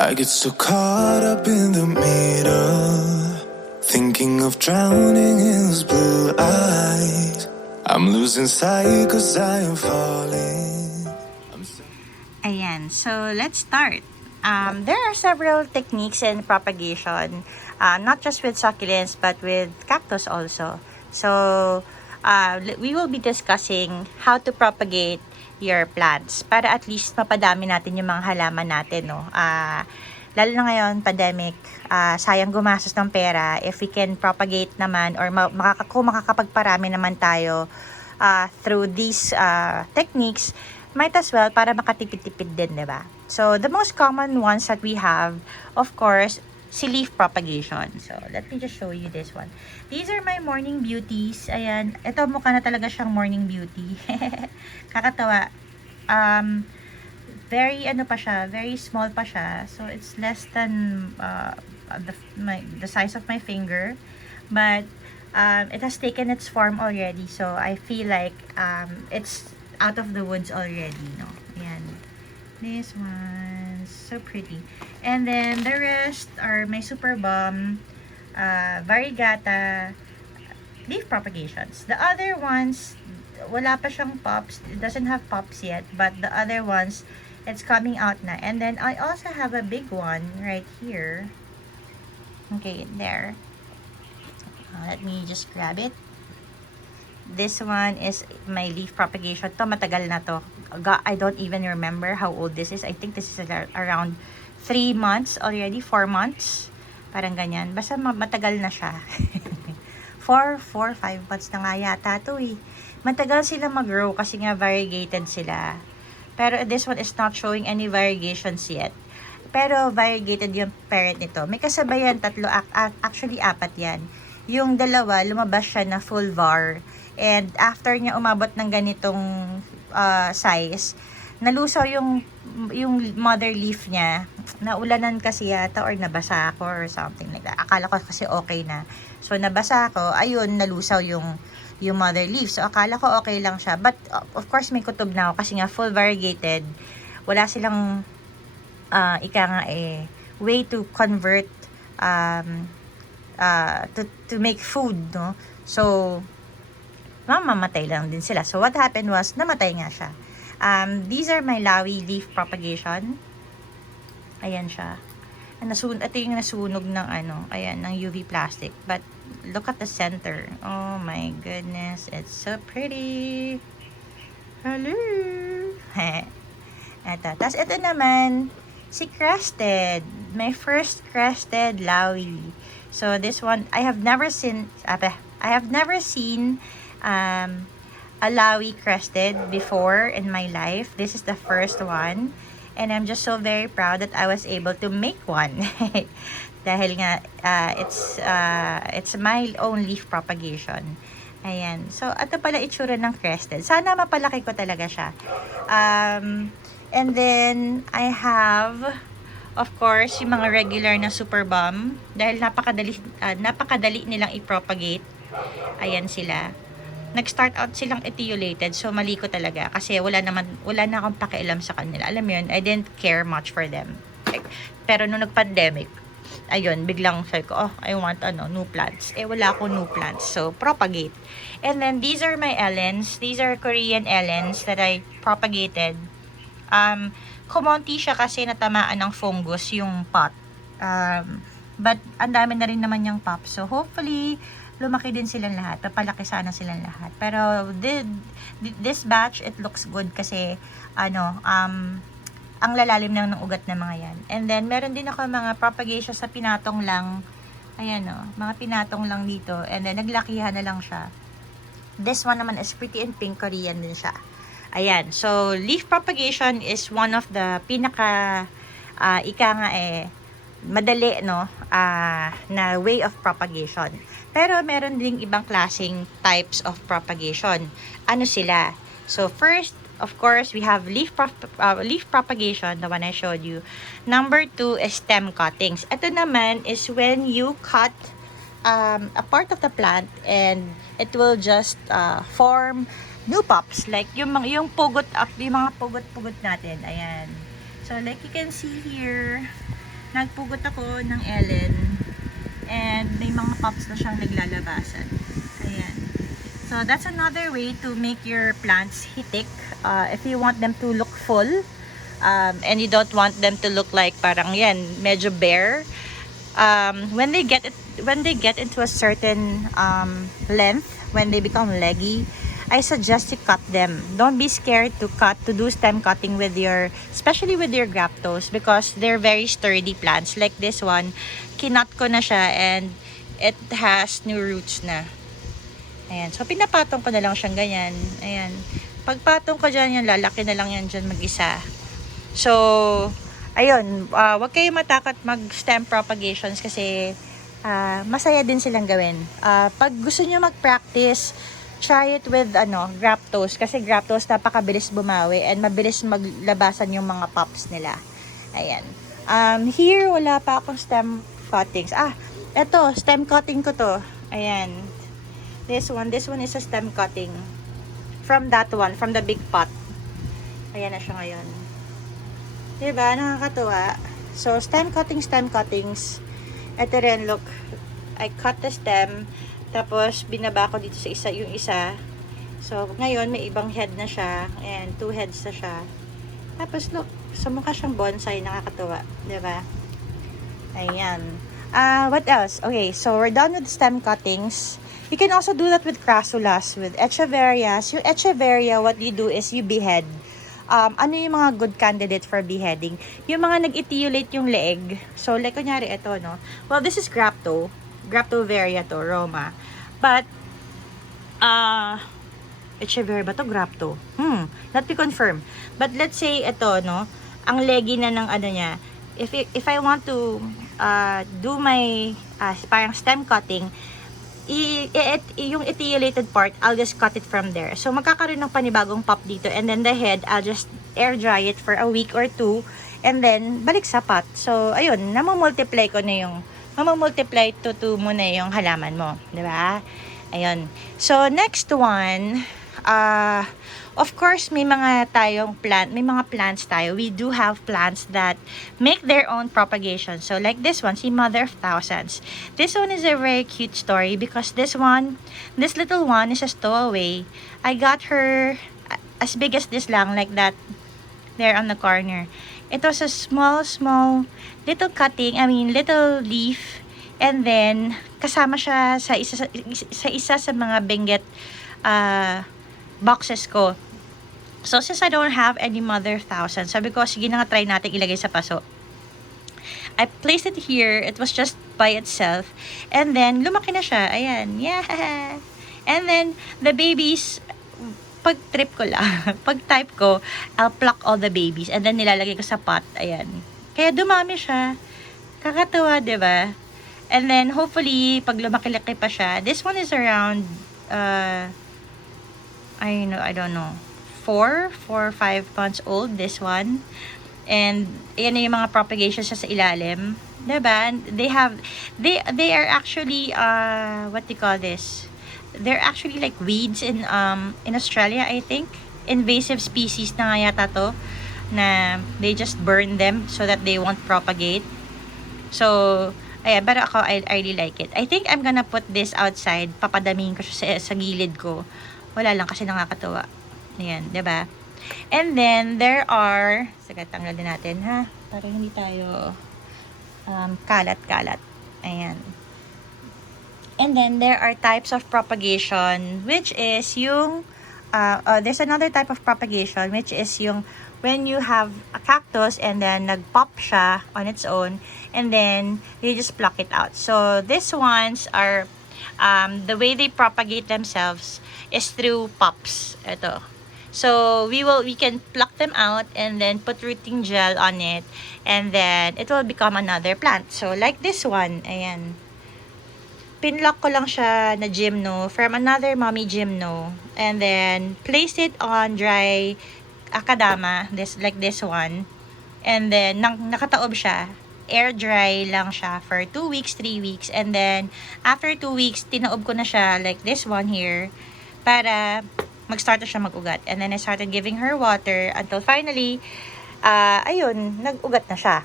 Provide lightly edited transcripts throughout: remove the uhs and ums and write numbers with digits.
I get so caught up in the middle, thinking of drowning in those blue eyes. I'm losing sight cause I am falling. Ayan, so let's start. There are several techniques in propagation, not just with succulents but with cactus also. So we will be discussing how to propagate your plants para at least mapadami natin yung mga halaman natin, no? Lalo na ngayon, pandemic, sayang gumastos ng pera. If we can propagate naman or kung makakapagparami naman tayo through these techniques, might as well para makatipid-tipid din, diba? So, the most common ones that we have, of course, si leaf propagation. So, let me just show you this one. These are my morning beauties. Ayan, ito mukha na talaga siyang morning beauty. Kakatawa. Very, ano pa siya, very small pa siya. So, it's less than the size of my finger. But, it has taken its form already. So, I feel like it's out of the woods already, no? Ayan. This one, so pretty. And then, the rest are my super bomb, variegata, leaf propagations. The other ones, wala pa siyang pops. It doesn't have pops yet. But the other ones, it's coming out na. And then, I also have a big one right here. Okay, there. Let me just grab it. This one is my leaf propagation. To matagal na to. I don't even remember how old this is. I think this is around 3 months already. 4 months. Parang ganyan. Basta matagal na siya. 4, 5 months na nga yata to eh. Matagal sila mag-grow kasi nga variegated sila. Pero this one is not showing any variegations yet. Pero variegated yung parent nito. May kasabayan, tatlo. Actually, 4 yan. Yung dalawa, lumabas siya na full var. And after niya umabot ng ganitong size, nalusaw yung mother leaf niya. Naulanan kasi yata or nabasa ako or something like that. Akala ko kasi okay na. So nabasa ako, ayun, nalusaw yung mother leaf. So akala ko okay lang siya. But of course may kutob na ako kasi nga full variegated. Wala silang way to convert to make food, no? So mamamatay lang din sila. So, what happened was, namatay nga siya. These are my lawi leaf propagation. Ayan siya. Ito yung nasunog ng ayan, ng UV plastic. But, look at the center. Oh my goodness. It's so pretty. Hello. Ito. Tapos, ito naman, si crested. My first crested lawi. So, this one, I have never seen a lawi crested before in my life. This is the first one. And I'm just so very proud that I was able to make one. Dahil nga, it's my own leaf propagation. Ayan. So, ito pala itsura ng crested. Sana mapalaki ko talaga siya. And then, I have, of course, yung mga regular na super bomb. Dahil napakadali nilang i-propagate. Ayan sila. Nag-start out silang etiolated, so mali ko talaga kasi wala na akong pakialam sa kanila. Alam mo yun, I didn't care much for them. Pero nung nag-pandemic, ayun, biglang sabi ko, I want new plants. Wala akong new plants, so propagate. And then these are my ellens. These are Korean ellens that I propagated. Kumonti siya kasi natamaan ng fungus yung pot. But ang dami na rin naman yung pop. So hopefully lumaki din silang lahat. Papalaki sana silang lahat. Pero this batch, it looks good kasi ang lalalim ng ugat ng mga yan. And then meron din ako mga propagation sa pinatong lang. Ayan mga pinatong lang dito. And then naglakihan na lang siya. This one naman is pretty in pink, Korean din siya. Ayan. So leaf propagation is one of the pinaka madali na way of propagation. Pero meron ding ibang klaseng types of propagation. Ano sila? So first, of course, we have leaf propagation, the one I showed you. Number 2 is stem cuttings. Ito naman is when you cut a part of the plant and it will just form new pops. Like yung pugot up, yung mga pugot-pugot natin. Ayan. So like you can see here, nagpugot ako ng Ellen and may mga pops na siyang naglalabasan. Ayan. So, that's another way to make your plants hitik. If you want them to look full, and you don't want them to look like parang yan, medyo bare. When they get into a certain length, when they become leggy, I suggest you cut them. Don't be scared to do stem cutting with especially with your graptos, because they're very sturdy plants. Like this one, kinut ko na siya and it has new roots na. Ayan. So, pinapatong ko na lang siyang ganyan. Ayan. Pagpatong ko dyan, yung lalaki na lang yan dyan mag-isa. So, ayun. Huwag kayo matakot mag-stem propagations kasi masaya din silang gawin. Pag gusto nyo mag-practice, try it with graptos. Kasi graptos napakabilis bumawi and mabilis maglabasan yung mga pops nila. Ayan. Here, wala pa akong stem cuttings. Eto, stem cutting ko to. Ayan. This one is a stem cutting. From that one, from the big pot. Ayan na siya ngayon. Diba? Nakakatuwa. So, stem cuttings. Ito rin, look. I cut the stem. Tapos, binaba ko dito sa yung isa. So, ngayon, may ibang head na siya. And 2 heads na siya. Tapos, look. So, mukha siyang bonsai. Nakakatuwa. Diba? Ayan. What else? Okay, so, we're done with stem cuttings. You can also do that with crassulas, with echeverias. Yung echeveria, what you do is you behead. Ano yung mga good candidate for beheading? Yung mga nag-etiolate yung leeg. So, like, kunyari, ito, no? Well, this is Graptoveria to, Roma. But, Echeveria ba to? Grapto? Not to confirm. But, let's say, ito, no? Ang leggy na ng ano niya. If I want to do my parang stem cutting, yung etiolated part, I'll just cut it from there. So, magkakaroon ng panibagong pop dito. And then the head, I'll just air dry it for a week or 2. And then, balik sa pot. So, ayun, namamultiply to mo na yung halaman mo. Diba? Ayun. So, next one, of course, may mga plants tayo. We do have plants that make their own propagation. So, like this one, si Mother of Thousands. This one is a very cute story because this little one is a stowaway. I got her as big as this lang, like that, there on the corner. It was a small little leaf. And then, kasama siya sa isa sa mga Benguet boxes ko. So, since I don't have any Mother of Thousands, sabi ko, sige na nga, try natin ilagay sa paso. I placed it here. It was just by itself. And then, lumaki na siya. Ayan. Yeah! And then, the babies, pag type ko, I'll pluck all the babies. And then, nilalagay ko sa pot. Ayan. Kaya dumami siya. Kakatuwa, diba? And then, hopefully, pag lumaki-laki pa siya, this one is around, I don't know, 4 or 5 months old, this one. And yan yung mga propagations sa ilalim, diba? They are actually what do you call this? They're actually like weeds in Australia, I think. Invasive species na nga yata to, na they just burn them so that they won't propagate. So, ayan, pero ako, I really like it. I think I'm gonna put this outside. Papadamihin ko siya sa gilid ko. Wala lang kasi nakakatuwa. Ayan, diba? And then, there are, sige, tanggal din natin, ha? Para hindi tayo kalat-kalat. Ayan. And then, there are types of propagation, which is yung, there's another type of propagation, which is yung, when you have a cactus and then nag-pop siya on its own, and then, you just pluck it out. So, these ones are, the way they propagate themselves is through pops. Ito. So, we can pluck them out and then put rooting gel on it, and then it will become another plant. So, like this one, ayan. Pinlock ko lang siya na gymno from another mommy gymno, and then place it on dry akadama, like this one, and then nakataob siya. Air dry lang siya for 2 weeks, 3 weeks, and then after 2 weeks, tinaob ko na siya like this one here para mag-start na siya mag-ugat. And then I started giving her water until finally, ayun, nag-ugat na siya.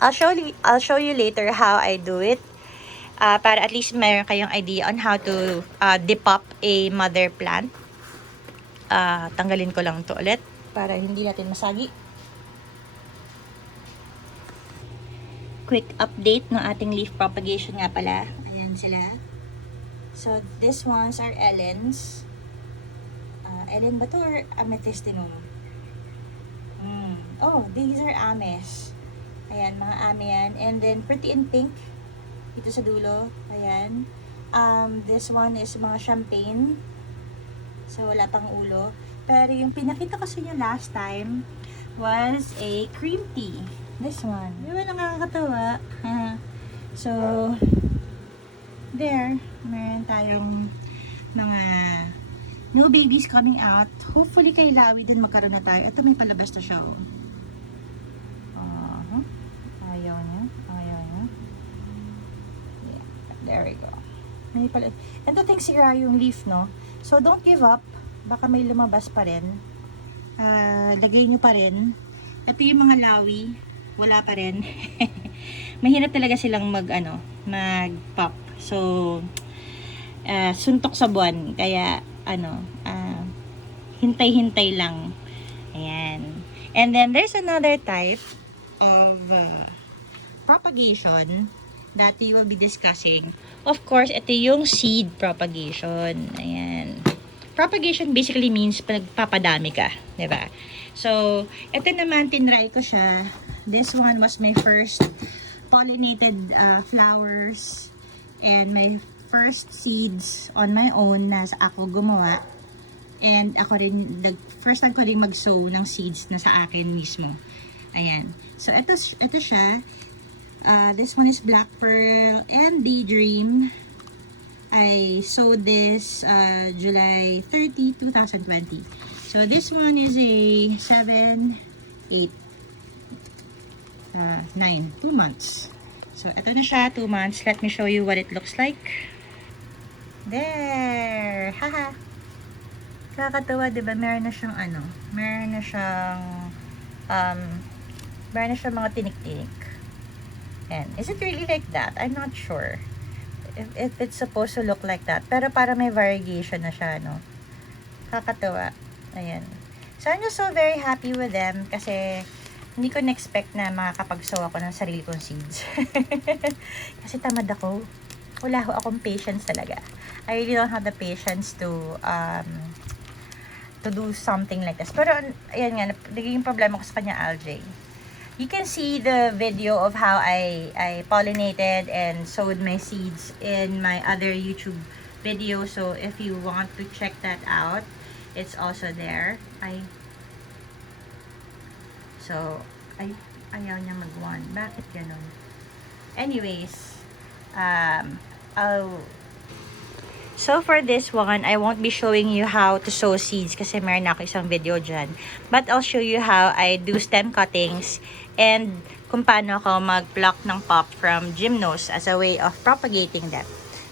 I'll show you later how I do it. Para at least mayroon kayong idea on how to depup a mother plant. Tanggalin ko lang to ulit para hindi natin masagi. Quick update ng ating leaf propagation nga pala. Ayan sila. So, these ones are Ellens. Ellen ba to or amethystinum? Oh, these are ames. Ayan, mga ame yan. And then, pretty in pink. Dito sa dulo. Ayan. This one is mga champagne. So, wala pang ulo. Pero yung pinakita ko sa inyo last time was a cream tea. This one. Di ba nakakatawa? So, there. Meron tayong mga new babies coming out. Hopefully kay Lawi din magkaroon na tayo. Ito may palabas na siya. Ayaw niya. Yeah, there we go. May pala. Ito ting sira yung leaf, no? So, don't give up. Baka may lumabas pa rin. Lagay nyo pa rin. Ito yung mga Lawi. Wala pa rin. Mahirap talaga silang mag-pop. So, suntok sa buwan. Kaya, hintay-hintay lang. Ayan. And then, there's another type of propagation that we will be discussing. Of course, ito yung seed propagation. Ayan. Propagation basically means nagpapadami ka. Diba? So, ito naman, tinry ko siya. This one was my first pollinated flowers and my first seeds on my own na ako gumawa. And ako rin, first time ko rin mag-sow ng seeds na sa akin mismo. Ayan. So, ito siya. This one is Black Pearl and Daydream. I sowed this July 30, 2020. So, this one is a 7, 8, 9, 2 months. So, ito na siya, 2 months. Let me show you what it looks like. There! Haha! Kakatawa, diba? Meron na siyang meron na siyang mga tinik-tinik. And is it really like that? I'm not sure if it's supposed to look like that. Pero para may variegation na siya, no? Kakatawa. Ayan. So, I'm just so very happy with them kasi hindi ko na-expect na makakapag-sow ako ng sarili kong seeds. Kasi tamad ako. Wala ho akong patience talaga. I really don't have the patience to do something like this. Pero, ayan nga, naging problema ko sa kanya, LJ. You can see the video of how I pollinated and sowed my seeds in my other YouTube video. So, if you want to check that out, it's also there. Ayaw niya mag-one. Bakit ganun? Anyways, so for this one, I won't be showing you how to sow seeds kasi meron ako isang video dyan. But I'll show you how I do stem cuttings and kung paano ako mag-pluck ng pop from gymnos as a way of propagating them.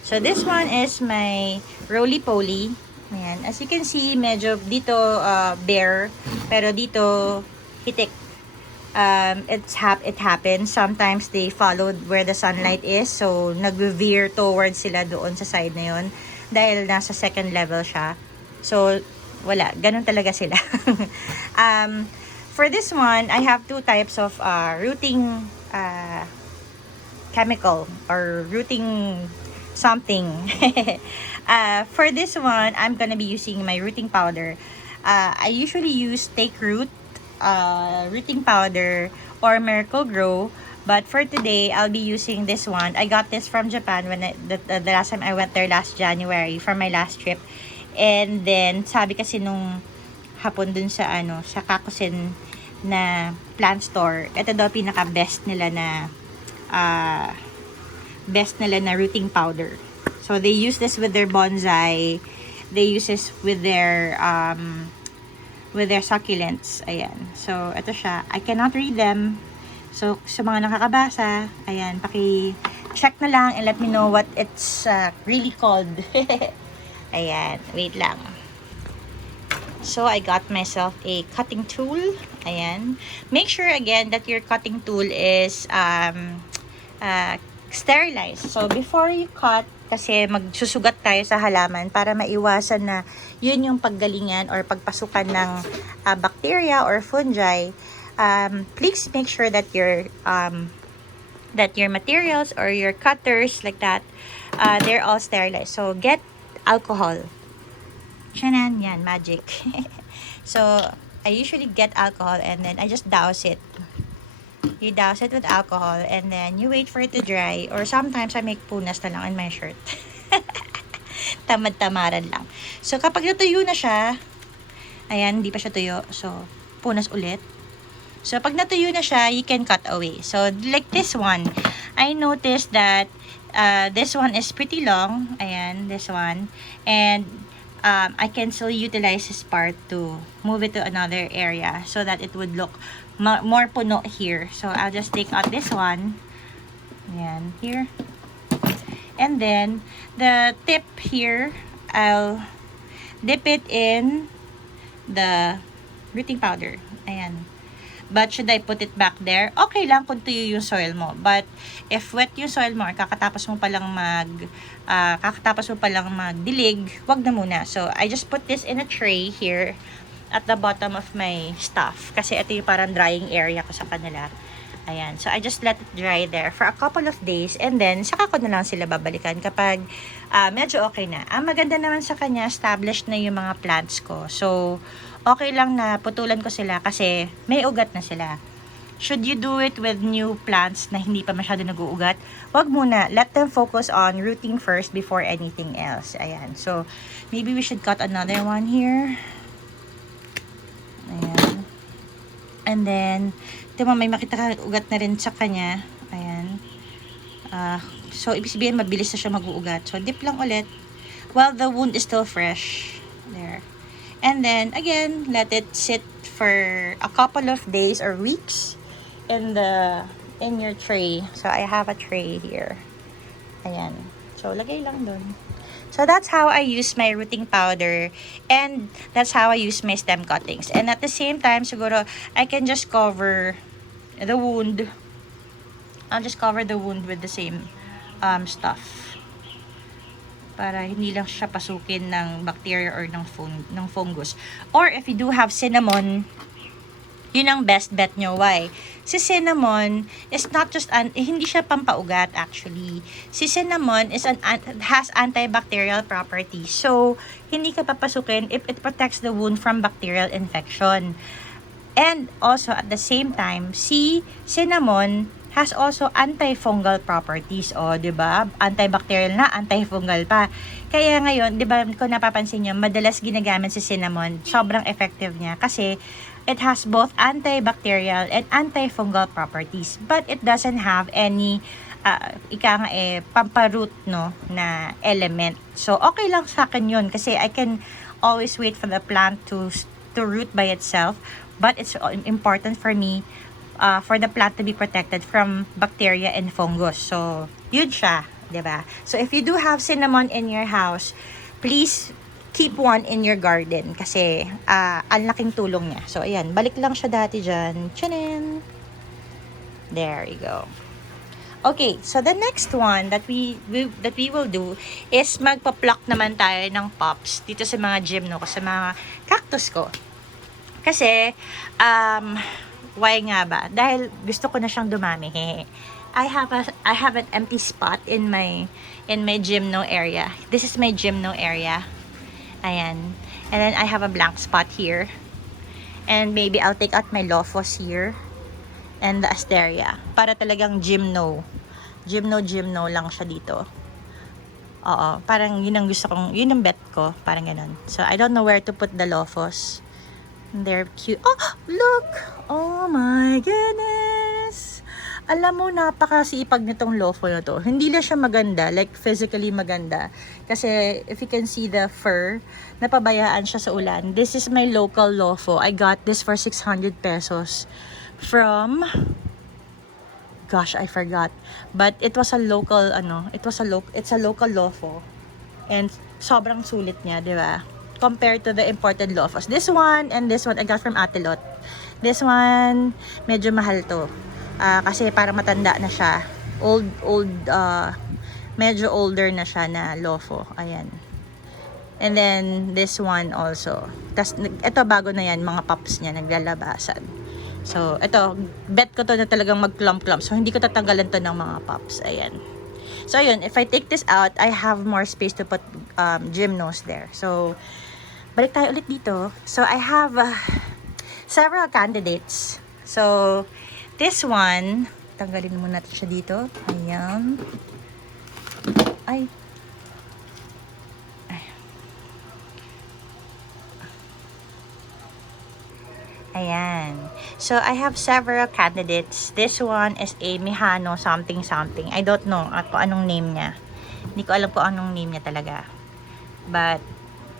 So this one is my roly-poly. Ayan. As you can see, medyo dito bare, pero dito hitik. It happens. Sometimes they followed where the sunlight is. So, nag-veer towards sila doon sa side na yun. Dahil nasa second level siya. So, wala. Ganun talaga sila. For this one, I have two types of rooting chemical or rooting something. For this one, I'm gonna be using my rooting powder. I usually use Take Root rooting powder or Miracle Grow, but for today I'll be using this one. I got this from Japan when the last time I went there last January for my last trip. And then sabi kasi nung hapon dun sa sa Kakusin na plant store, ito daw pinaka best nila na rooting powder. So they use this with their bonsai, they use this with their succulents. Ayan. So, ito siya. I cannot read them. So, sa mga nakakabasa, ayan, paki-check na lang and let me know what it's really called. Ayan. Wait lang. So, I got myself a cutting tool. Ayan. Make sure again that your cutting tool is sterilized. So, before you cut, kasi magsusugat tayo sa halaman para maiwasan na yun yung paggalingan or pagpasukan ng bacteria or fungi. Please make sure that your materials or your cutters like that, they're all sterilized. So, get alcohol. Shanan, yan, magic. So, I usually get alcohol and then I just douse it. You douse it with alcohol and then you wait for it to dry, or sometimes I make punas na lang in my shirt. Tamad-tamaran lang. So, kapag natuyo na siya, ayan, hindi pa siya tuyo. So, punas ulit. So, pag natuyo na siya, you can cut away. So, like this one, I noticed that this one is pretty long. Ayan, this one. And I can still utilize this part to move it to another area so that it would look more puno here. So, I'll just take out this one. Ayan, here. And then, the tip here, I'll dip it in the rooting powder. Ayan. But should I put it back there? Okay lang kung tuyo yung soil mo. But if wet yung soil mo, kakatapos mo palang magdilig, wag na muna. So, I just put this in a tray here at the bottom of my stuff. Kasi ito yung parang drying area ko sa kanila. Ayan. So, I just let it dry there for a couple of days. And then, saka ko na lang sila babalikan kapag medyo okay na. Ang maganda naman sa kanya, established na yung mga plants ko. So, okay lang na putulan ko sila kasi may ugat na sila. Should you do it with new plants na hindi pa masyado nag-uugat? Wag muna. Let them focus on rooting first before anything else. Ayan. So, maybe we should cut another one here. Ayan. And then, ito mo, may makita ka ugat na rin sa kanya. Ayan. So, ibig sabihin, mabilis na siya mag-uugat. So, dip lang ulit while the wound is still fresh. There. And then, again, let it sit for a couple of days or weeks in your tray. So, I have a tray here. Ayan. So, lagay lang dun. So, that's how I use my rooting powder. And that's how I use my stem cuttings. And at the same time, siguro, I can just cover the wound. I'll just cover the wound with the same stuff. Para hindi lang siya pasukin ng bacteria or ng fungus. Or if you do have cinnamon, yun ang best bet nyo. Why? Si cinnamon is not just hindi siya pampaugat actually. Si cinnamon has antibacterial properties. So, hindi ka papasukin if it protects the wound from bacterial infection. And also at the same time, si cinnamon has also antifungal properties. O, di ba? Antibacterial na, antifungal pa. Kaya ngayon, di ba, kung napapansin nyo, madalas ginagamit si cinnamon. Sobrang effective niya kasi it has both antibacterial and antifungal properties. But it doesn't have any pamparoot, no, na element. So, okay lang sa akin yun kasi I can always wait for the plant to root by itself. But it's important for me for the plant to be protected from bacteria and fungus. So, yun siya, diba? So, if you do have cinnamon in your house, please keep one in your garden kasi ang laking tulong niya. So, ayan, balik lang siya dati dyan. Chanin! There you go. Okay, so the next one that we will do is magpa-pluck naman tayo ng pops dito sa mga gymno ko, sa mga cactus ko. Kasi, why nga ba? Dahil gusto ko na siyang dumami. I have an empty spot in my gymno area. This is my gymno area. Ayan. And then I have a blank spot here. And maybe I'll take out my lophos here and the asteria para talagang gymno lang siya dito. Oo, parang yun ang gusto kong, yun ang bet ko, parang ganun. So I don't know where to put the lophos. They're cute. Oh, look! Oh my goodness! Alam mo, napakasipag nitong lofo na to. Hindi lang siya maganda, like physically maganda. Kasi if you can see the fur, napabayaan siya sa ulan. This is my local lofo. I got this for 600 pesos from, gosh, I forgot. But it was a local, it's a local lofo. And sobrang sulit niya, di ba? compared to the imported lofos. This one and this one I got from Ate Lot. This one, medyo mahal to. Kasi parang matanda na siya. Medyo older na siya na lofo. Ayan. And then, this one also. Tas, ito bago na yan, mga pups niya, naglalabasan. So, ito, bet ko to na talagang mag-clump-clump. So, hindi ko tatanggalan to ng mga pups. Ayan. So, yun, if I take this out, I have more space to put gym nose there. So, balik tayo ulit dito. So, I have several candidates. So, this one, tanggalin muna natin siya dito. Ayan. Ay. Ayan. So, I have several candidates. This one is a Paano something something. I don't know kung anong name niya. Hindi ko alam kung anong name niya talaga. But,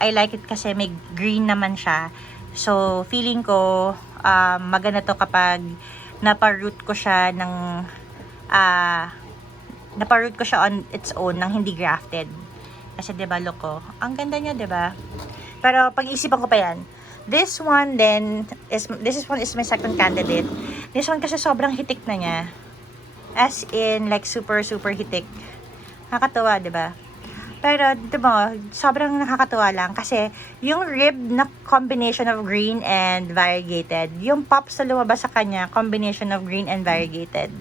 I like it kasi may green naman siya. So, feeling ko, maganda to kapag naparoot ko siya ng, naparoot ko siya on its own nang hindi grafted. Kasi, diba, look ko. Ang ganda niya, diba? Pero, pag-isipan ko pa yan. This one then, this one is my second candidate. This one kasi sobrang hitik na niya. As in, like, super, super hitik. Nakakatuwa, diba? Pero, diba, sobrang nakakatuwa lang. Kasi, yung rib na combination of green and variegated. Yung pops na lumabas sa kanya, combination of green and variegated.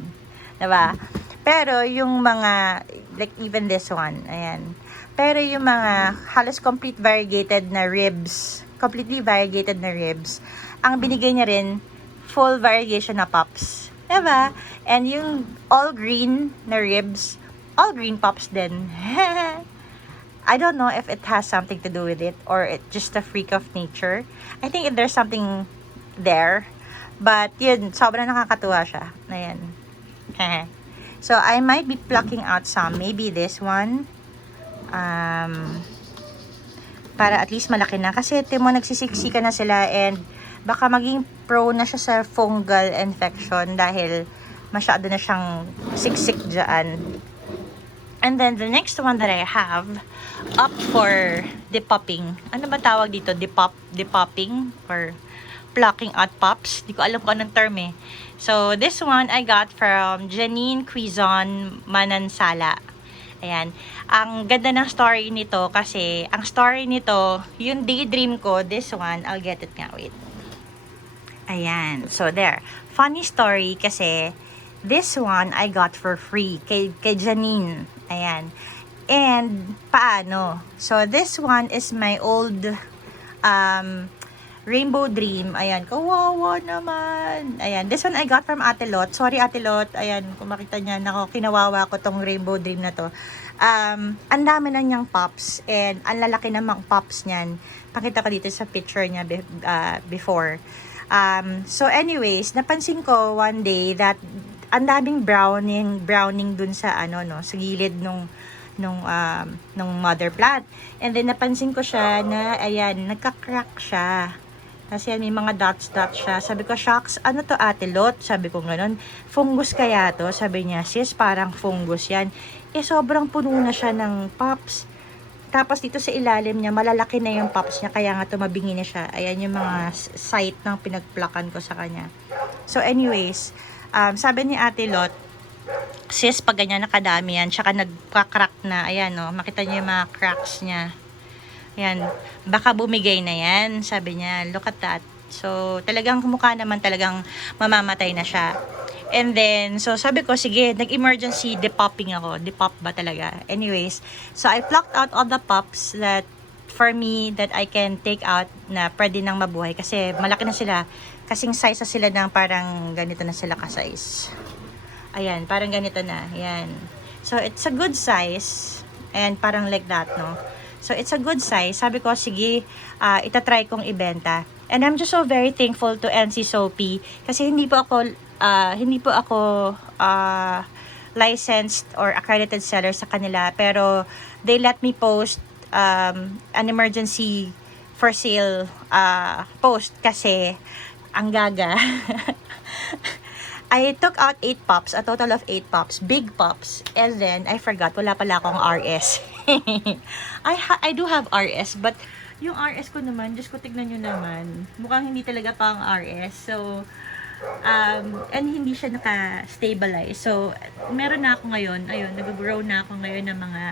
Diba? Pero, yung mga, like, even this one, ayan. Pero, yung mga halos complete variegated na ribs, completely variegated na ribs, ang binigay niya rin, full variegation na pops. Diba? And yung all green na ribs, all green pops din. I don't know if it has something to do with it or it's just a freak of nature. I think there's something there. But yun, sobrang nakakatuwa siya. Ayan. So, I might be plucking out some. Maybe this one. Para at least malaki na. Kasi timo nagsisiksika na sila and baka maging prone na siya sa fungal infection dahil masyado na siyang siksik dyan. And then the next one that I have up for depupping. Ano ba tawag dito? Depupping or plucking out pops. Di ko alam kung anong term eh. So this one I got from Janine Quizon Manansala. Ayan. Ang ganda ng story nito kasi, ang story nito, yung daydream ko, this one, I'll get it nga, wait. Ayan. So, there. Funny story kasi, this one, I got for free kay Janine. Ayan. And, paano? So, this one is my old, Rainbow Dream. Ayan. Kawawa naman. Ayan. This one I got from Ate Lot. Sorry, Ate Lot. Ayan. Kung makita niya, nako, kinawawa ko tong Rainbow Dream na to. Ang dami na niyang pops. And, ang lalaki namang pops niyan. Pakita ko dito sa picture niya before. So, anyways, napansin ko one day that ang daming browning dun sa, sa gilid nung mother plant. And then, napansin ko siya na, ayan, nagka-crack siya. Kasi may mga dots siya. Sabi ko, shucks, ano to, Ate Lot? Sabi ko ganun, fungus kaya to? Sabi niya, sis, parang fungus yan. Sobrang puno na siya ng pops. Tapos dito sa ilalim niya, malalaki na yung pops niya. Kaya nga tumabingi na siya. Ayan yung mga site ng pinagplakan ko sa kanya. So anyways, sabi ni Ate Lot, sis, pag ganyan nakadami yan, tsaka nagka-crack na, ayan, no, makita niyo yung mga cracks niya. Ayan, baka bumigay na yan, sabi niya, look at that. So, talagang kumukha naman talagang mamamatay na siya. And then, so sabi ko, sige, nag-emergency depupping ako. Depup ba talaga? Anyways, so I plucked out all the pups that, for me, that I can take out na pwede nang mabuhay. Kasi malaki na sila. Kasing size na sila ng parang ganito na sila ka-size. Ayan, parang ganito na. Ayan. So, it's a good size. And parang like that, no? So, it's a good size. Sabi ko, sige, itatry kong ibenta. And I'm just so very thankful to NC Soapy. Kasi hindi po ako licensed or accredited seller sa kanila. Pero, they let me post an emergency for sale post. Kasi, ang gaga. I took out 8 pops, a total of 8 pops, big pops, and then I forgot, wala pala akong RS. I do have RS, but Yung RS ko naman, Diyos ko, tignan nyo naman. Mukhang hindi talaga pang RS. So, and hindi siya naka-stabilize. So, meron na ako ngayon, ayun, nag-grow na ako ngayon ng mga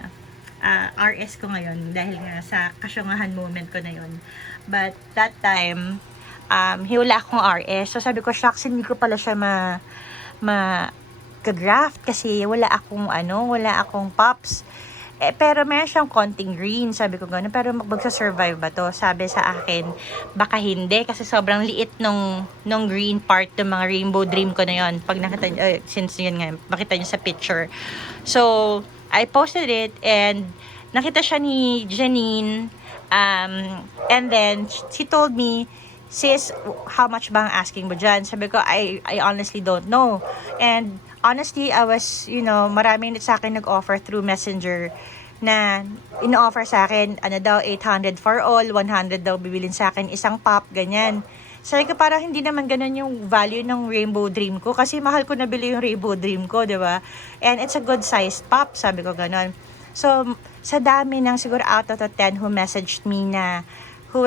RS ko ngayon dahil nga sa kasyungahan moment ko na yun. But that time, wala akong RS. So, sabi ko, shucks, hindi ko pala siya ka-graft kasi wala akong pops. Pero meron siyang konting green, sabi ko gano'n, pero magsa-survive ba to? Sabi sa akin, baka hindi, kasi sobrang liit nung green part ng mga rainbow dream ko na yon. Pag nakita since yun nga, makita nyo sa picture. So, I posted it, and nakita siya ni Janine, and then she told me, sis, how much ba ang asking mo dyan? Sabi ko, I honestly don't know. And honestly, I was, maraming sa akin nag-offer through Messenger na ino-offer sa akin, 800 for all, 100 daw bibilin sa akin, isang pop, ganyan. Sabi ko, parang hindi naman ganun yung value ng Rainbow Dream ko kasi mahal ko nabili yung Rainbow Dream ko, di ba? And it's a good sized pop, sabi ko ganun. So, sa dami ng siguro out of the 10 who messaged me na who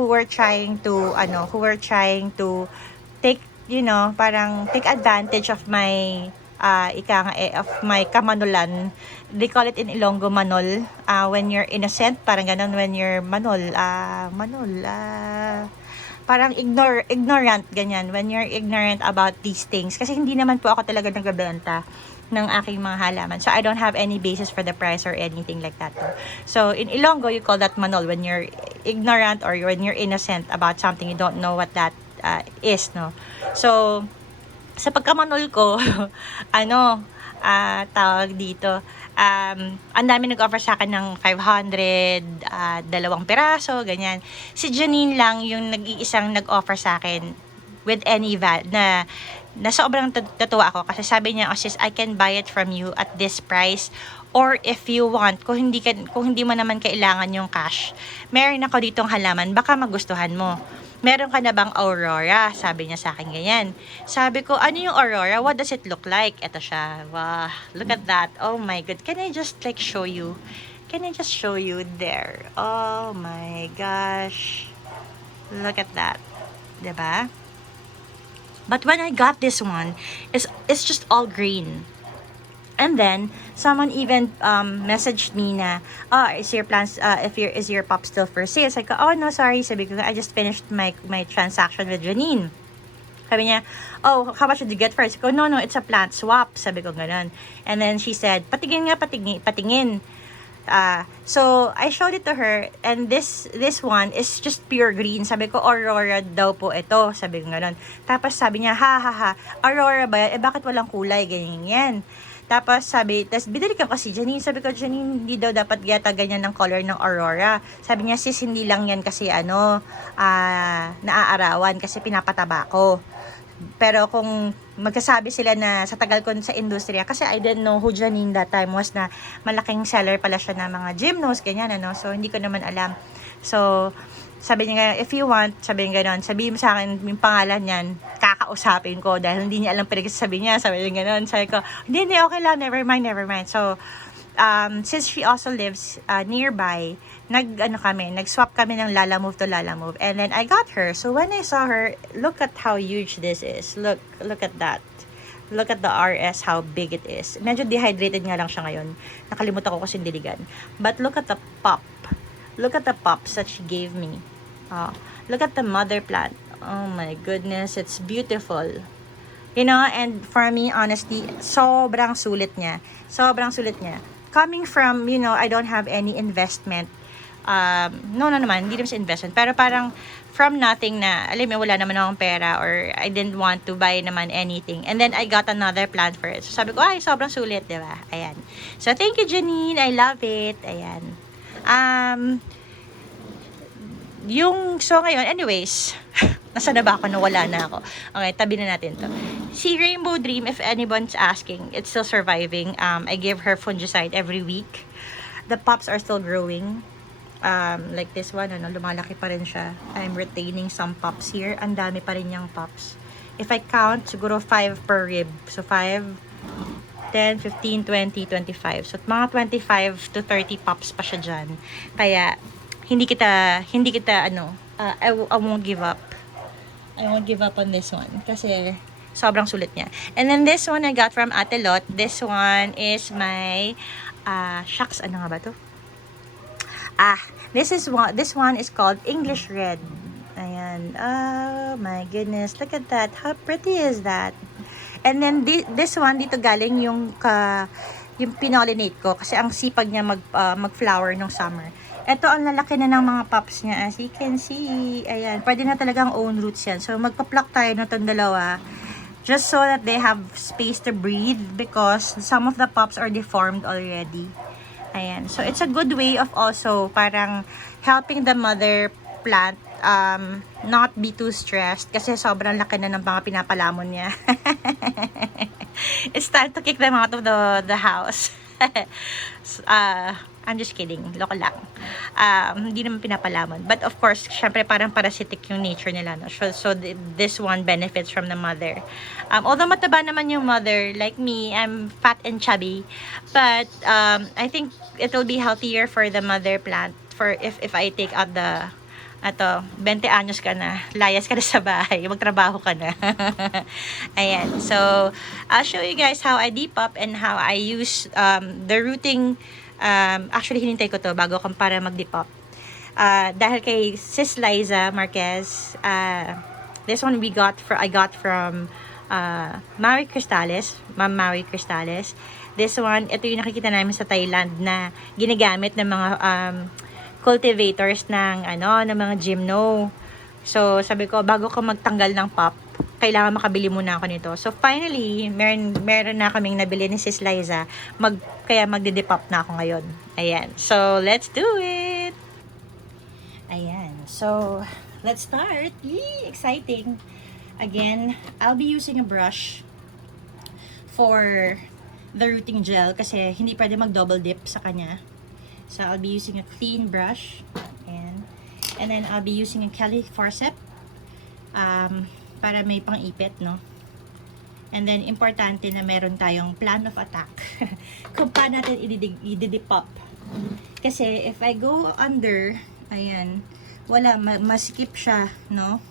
were trying to take, parang take advantage of my of my kamanulan. They call it in Ilonggo manol, when you're innocent, parang ganun, when you're parang ignorant, ganyan, when you're ignorant about these things, kasi hindi naman po ako talaga nagbebenta ng aking mga halaman. So, I don't have any basis for the price or anything like that. So, in Ilonggo, you call that manol when you're ignorant or when you're innocent about something, you don't know what that is, no? So, sa pagkamanol ko, tawag dito, ang dami nag-offer sa akin ng 500, 2 piraso, ganyan. Si Janine lang yung nag-iisang nag-offer sa akin with any na sobrang tatuwa ako kasi sabi niya, oh sis, I can buy it from you at this price, or if you want, kung hindi mo naman kailangan yung cash, meron ako ditong halaman, baka magustuhan mo. Meron ka na bang Aurora? Sabi niya sa akin ganyan. Sabi ko, ano yung Aurora? What does it look like? Ito siya. Wow, look at that. Oh my God. Can I just show you? Can I just show you there? Oh my gosh. Look at that. Diba? But when I got this one, it's just all green. And then someone even messaged me na, is your plans is your pop still for sale? I go, oh no, sorry, sabi ko, I just finished my transaction with Janine. Sabi niya, oh, how much did you get first? Sabi ko, no, it's a plant swap, sabi ko ganun. And then she said, patingin. So I showed it to her, and this one is just pure green. Sabi ko, Aurora daw po ito, sabi ko ganun. Tapos sabi niya, ha, Aurora ba? Bakit walang kulay? Ganyan. Tapos binili ko kasi Janine. Sabi ko, Janine, hindi daw dapat yata ganyan ng color ng Aurora. Sabi niya, sis, hindi lang yan kasi naaarawan kasi pinapataba ko. Pero kung magkasabi sila na sa tagal ko sa industriya, kasi I didn't know who Janine that time was, na malaking seller pala siya ng mga gymnos, ganyan, so hindi ko naman alam. So, sabi niya, if you want, sabi niya gano'n, sabihin mo sa akin yung pangalan niyan, kakausapin ko, dahil hindi niya alam pinagsasabi niya, sabi niya gano'n. Sabi ko, hindi, okay lang, never mind. So, since she also lives nearby, nag-swap kami ng Lalamove to Lalamove, and then I got her. So, when I saw her, look at how huge this is. Look at that. Look at the RS, how big it is. Medyo dehydrated nga lang siya ngayon. Nakalimutan ko kasi diligan. But look at the pop. Look at the pops that she gave me. Look at the mother plant. Oh my goodness, it's beautiful. And for me, honestly, sobrang sulit niya. Coming from, I don't have any investment. No naman, hindi naman sa investment. Pero parang from nothing na, alam mo, wala naman akong pera, or I didn't want to buy naman anything. And then I got another plant for it. So sabi ko, ay, sobrang sulit, diba? Ayan. So thank you, Janine. I love it. Ayan. So ngayon, anyways, nasa na ba ako? Nawala na ako. Okay, tabi na natin to. Si Rainbow Dream, if anyone's asking, it's still surviving. I give her fungicide every week. The pops are still growing. Like this one, lumalaki pa rin siya. I'm retaining some pops here. Ang dami pa rin yung pops. If I count, siguro 5 per rib. So 5, 10, 15, 20, 25. So mga 25 to 30 pops pa siya dyan. Kaya, hindi kita I won't give up. I won't give up on this one kasi sobrang sulit niya. And then this one I got from Ate Lot. This one is my shucks, ano nga ba to? This one is called English Red. Ayan. Oh my goodness. Look at that. How pretty is that? And then this one dito galing yung pinollinate ko kasi ang sipag niya mag-flower nung summer. Ito, ang lalaki na ng mga pups niya. As you can see, ayan, pwede na talagang own roots yan. So, magpa-pluck tayo na itong dalawa just so that they have space to breathe because some of the pups are deformed already. Ayan. So, it's a good way of also parang helping the mother plant not be too stressed kasi sobrang laki na ng mga pinapalamon niya. It's time to kick them out of the house. I'm just kidding. Loko lang. Hindi naman pinapalamon. But of course, syempre parang parasitic yung nature nila. No? So this one benefits from the mother. Although mataba naman yung mother, like me, I'm fat and chubby. But I think it will be healthier for the mother plant for if I take out the 20 anyos ka na, layas ka na sa bahay, magtrabaho ka na. Ayan. So, I'll show you guys how I depup and how I use the rooting. Actually, hinintay ko to bago ko para mag-depup. Dahil kay Sis Liza Marquez, this one I got from Maui Cristales, Ma'am Maui Cristales. This one, ito yung nakikita namin sa Thailand na ginagamit ng mga cultivators ng mga gymno. So, sabi ko, bago ko magtanggal ng pop, kailangan makabili muna ako nito. So, finally, meron na kaming nabili ni Sis Liza. Kaya magde-depup na ako ngayon. Ayan. So, let's do it! Ayan. So, let's start. Yee! Exciting! Again, I'll be using a brush for the rooting gel kasi hindi pwede mag-double dip sa kanya. So, I'll be using a clean brush. And then, I'll be using a Kelly forceps. Para may pang-ipit, no? And then, importante na meron tayong plan of attack. Kung paano natin i-depup. Kasi, if I go under, ayan, wala, masikip siya, no?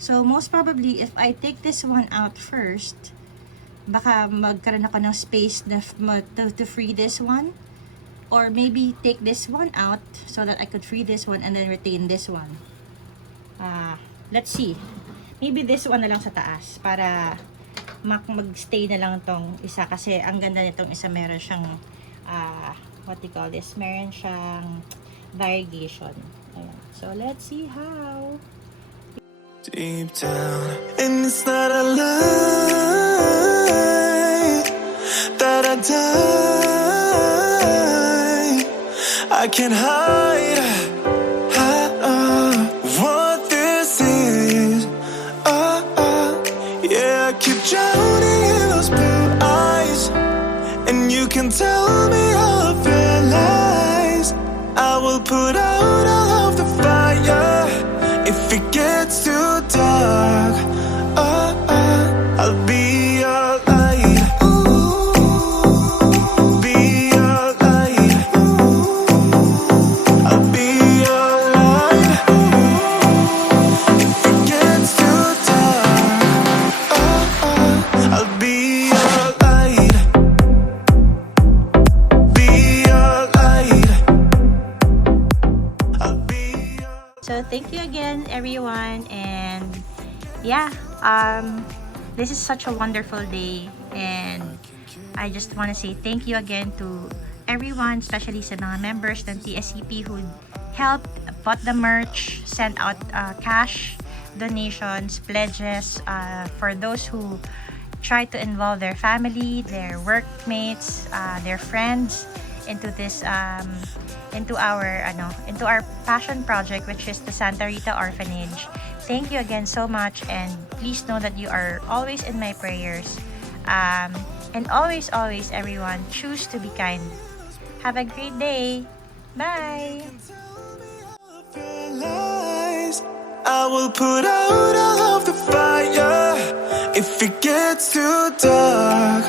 So, most probably, if I take this one out first, baka magkaroon ako ng space to free this one. Or maybe take this one out so that I could free this one and then retain this one. Let's see. Maybe this one na lang sa taas para mag-stay na lang tong isa kasi ang ganda nitong isa, meron siyang what do you call this? Meron siyang variegation. Ayan. So let's see how. Deep down, and it's not a lie that I die. I can't hide what this is. Yeah, I keep drowning in those blue eyes, and you can tell me all of your lies. I will put out all of the fire if it gets too dark. I'll be your light. So, thank you again, everyone. And, yeah, this is such a wonderful day. And, I just want to say thank you again to everyone, especially sa mga members ng TSCP who helped, bought the merch, sent out cash donations, pledges for those who try to involve their family, their workmates, their friends into this into our passion project, which is the Santa Rita Orphanage. Thank you again so much, and please know that you are always in my prayers. And always, everyone, choose to be kind. Have a great day. Bye. I will put out all of the fire if it gets too dark.